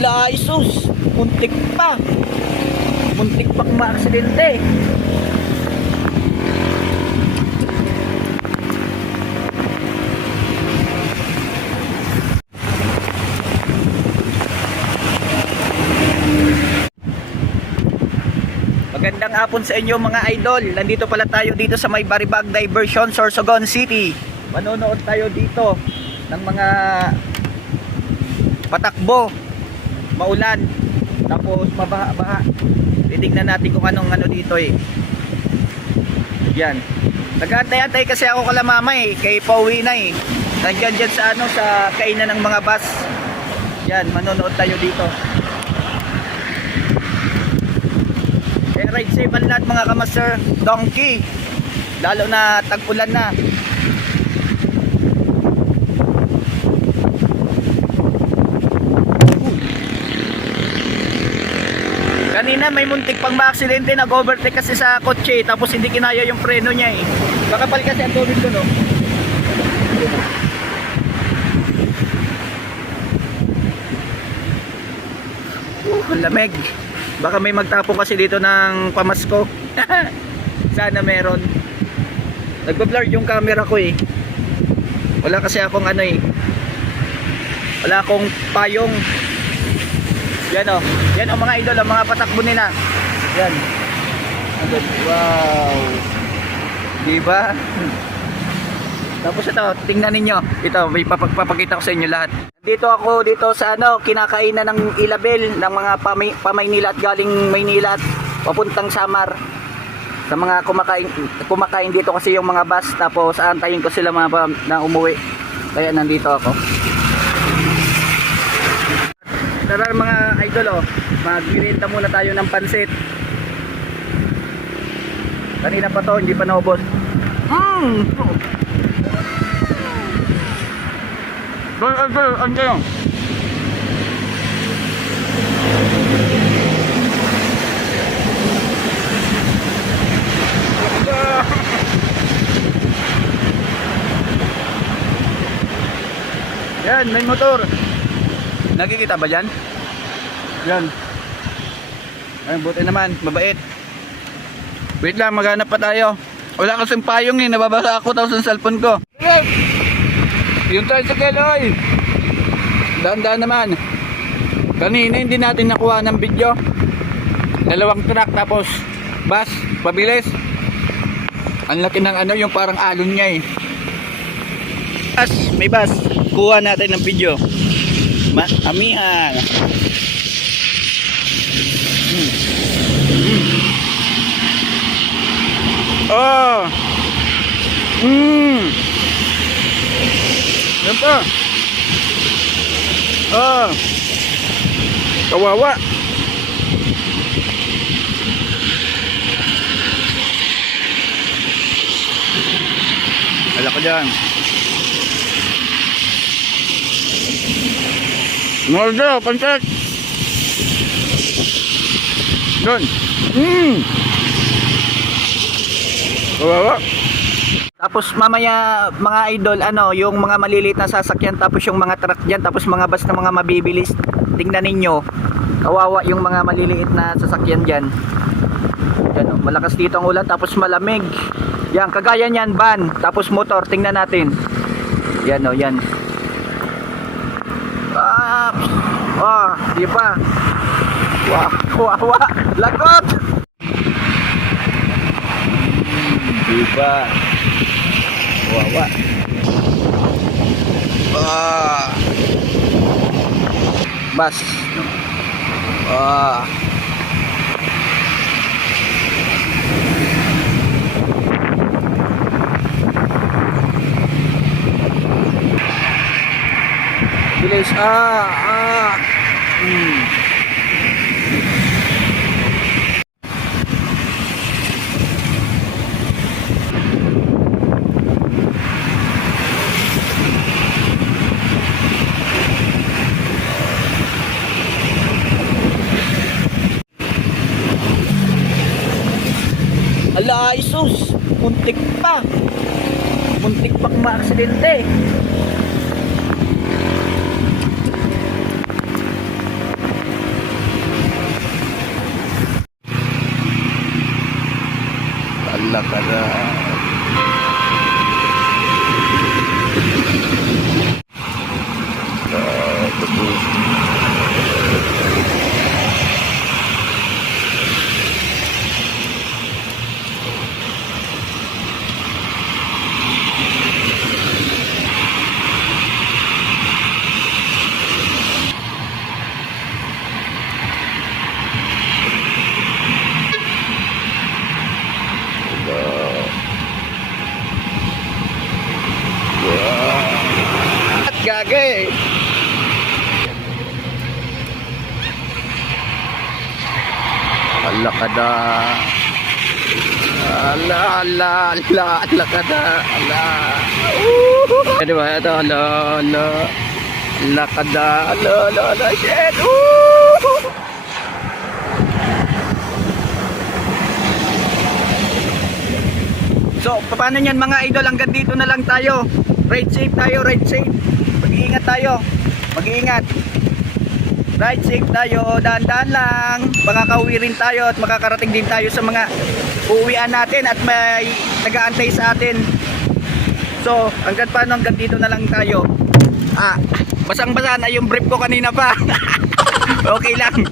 Ala, Isus, muntik pa. Muntik pa kumaaksidente. Magandang hapon sa inyo mga idol. Nandito pala tayo dito sa may Baribag Diversion, Sorsogon City. Manonood tayo dito ng mga patakbo, maulan, tapos mabaha-baha. Titignan natin kung anong ano dito eh. Yan. Nag-aantay-antay kasi ako kala mama eh, kay pauwi na eh. Nandiyan dyan sa ano, sa kainan ng mga bus. Yan, manonood tayo dito. Ride safe ang lahat mga kamaster donkey, lalo na tag-ulan na. Kanina may muntik pang ma-aksidente, nag-overtake kasi sa kotse tapos hindi kinaya yung preno niya eh. Kakapal kasi ang tubig doon, no? Ang lamig. Baka may magtapon kasi dito ng pamasko. Sana meron. Nagpa-blur yung camera ko eh. Wala kasi akong ano eh. Wala akong payong. Yan o. Yan o mga idol, mga patakbo nila. Yan. Wow. Diba? Tapos ito, tingnan ninyo. Ito, may papakita ko sa inyo lahat. Dito ako dito sa ano, kinakainan ng Ilabel ng mga pamaynila at galing Maynila at papuntang Samar. Sa mga kumakain dito kasi yung mga bus, tapos aantayin ko sila mga na umuwi. Kaya nandito ako. Tara mga idol, oh, magmirinda muna tayo ng pansit. Kanina pa to, hindi pa naubos. Ano? Yan, may motor. Nakikita ba yan? Yan. Ay, buti naman, mabait. Wait lang, maghanap pa tayo. Wala kasing payong eh, nababasa ako tapos ang cellphone ko. Yung tricycle, oy! Daan-daan naman. Kanina hindi natin nakuha ng video. Dalawang truck tapos bus, pabilis. Ang laki ng ano, yung parang alon niya eh. Bus, may bus. Kuha natin ng video. Amihan. Oh. Yan pa. Kawawa. Ala ka dyan. Mordo, pancet. Doon. Kawawa. Tapos mamaya mga idol, ano, yung mga maliliit na sasakyan, tapos yung mga truck dyan, tapos mga bus na mga mabibilis. Tingnan ninyo, kawawa yung mga maliliit na sasakyan dyan. Yan, oh, malakas dito ang ulan, tapos malamig. Yan, kagaya niyan, van, tapos motor, tingnan natin. Yan o, yan. Oh, di ba? Kawawa, lagot! Di ba? Kawawa. Bus. Bilis. Ala, Isus, muntik pa ma-aksidente. lagi. Ala ka da. Ala, ala, ala, ala ka da. Ala. Ano ba ito? Ala, ala. Ala ka da. Ala, ala, ala. Shit. So, paano niyan mga idol? Hanggang dito na lang tayo. Ride safe tayo, ride safe. Mag-iingat tayo. Mag-iingat. Ride safe tayo, dahan-dahan lang. Makakauwi rin tayo at makakarating din tayo sa mga uuwian natin at may nag-aantay sa atin. So, hanggang dito na lang tayo. Basang-basa na yung brief ko kanina pa. Okay lang.